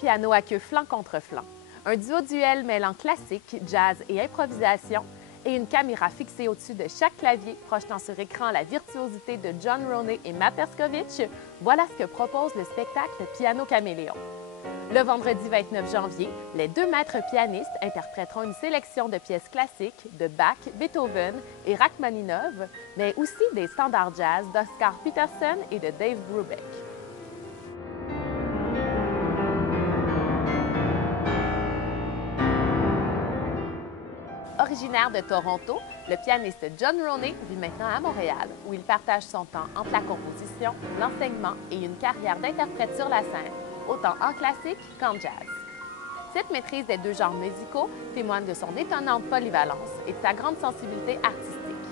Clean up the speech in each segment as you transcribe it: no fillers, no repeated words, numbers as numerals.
piano à queue flanc contre flanc. Un duo-duel mêlant classique, jazz et improvisation, et une caméra fixée au-dessus de chaque clavier, projetant sur écran la virtuosité de John Roney et Matt Erskovich, voilà ce que propose le spectacle Piano Caméléon. Le vendredi 29 janvier, les deux maîtres pianistes interpréteront une sélection de pièces classiques de Bach, Beethoven et Rachmaninov, mais aussi des standards jazz d'Oscar Peterson et de Dave Brubeck. Originaire de Toronto, le pianiste John Roney vit maintenant à Montréal, où il partage son temps entre la composition, l'enseignement et une carrière d'interprète sur la scène, autant en classique qu'en jazz. Cette maîtrise des deux genres musicaux témoigne de son étonnante polyvalence et de sa grande sensibilité artistique.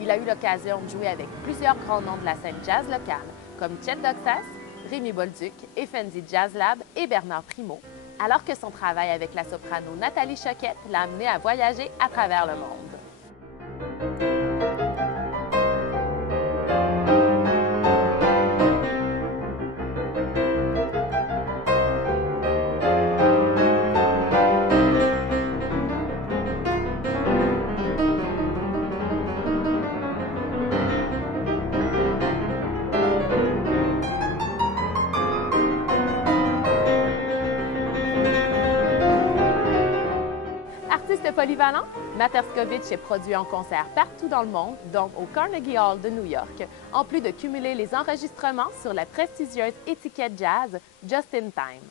Il a eu l'occasion de jouer avec plusieurs grands noms de la scène jazz locale, comme Chet Doxas, Rémi Bolduc, Effendi Jazz Lab et Bernard Primo, alors que son travail avec la soprano Nathalie Choquette l'a amené à voyager à travers le monde. Artiste polyvalent, Matt Erskovich est produit en concert partout dans le monde, dont au Carnegie Hall de New York, en plus de cumuler les enregistrements sur la prestigieuse étiquette jazz Just in Time.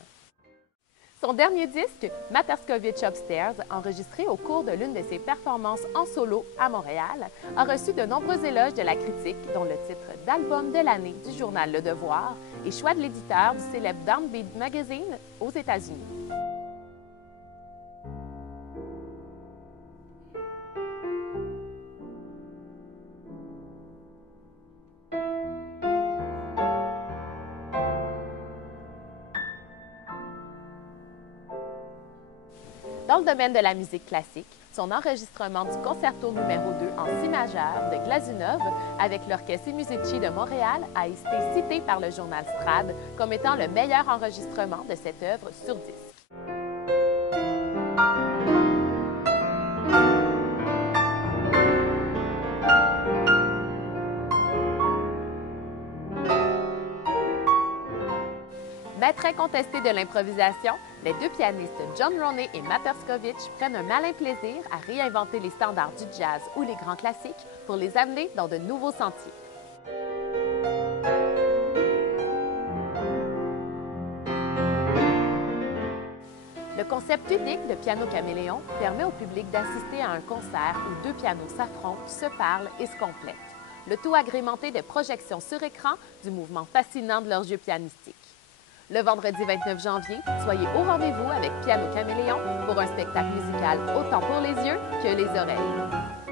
Son dernier disque, Matt Erskovich Upstairs, enregistré au cours de l'une de ses performances en solo à Montréal, a reçu de nombreux éloges de la critique, dont le titre d'album de l'année du journal Le Devoir et choix de l'éditeur du célèbre Downbeat Magazine aux États-Unis. Dans le domaine de la musique classique, son enregistrement du concerto numéro 2 en si majeur de Glazunov avec l'Orchestre Musici de Montréal a été cité par le journal Strad comme étant le meilleur enregistrement de cette œuvre sur disque. Maître incontesté de l'improvisation, les deux pianistes John Roney et Matt Erskovich prennent un malin plaisir à réinventer les standards du jazz ou les grands classiques pour les amener dans de nouveaux sentiers. Le concept unique de Piano Caméléon permet au public d'assister à un concert où deux pianos s'affrontent, se parlent et se complètent. Le tout agrémenté de projections sur écran du mouvement fascinant de leurs jeux pianistiques. Le vendredi 29 janvier, soyez au rendez-vous avec Piano Caméléon pour un spectacle musical autant pour les yeux que les oreilles.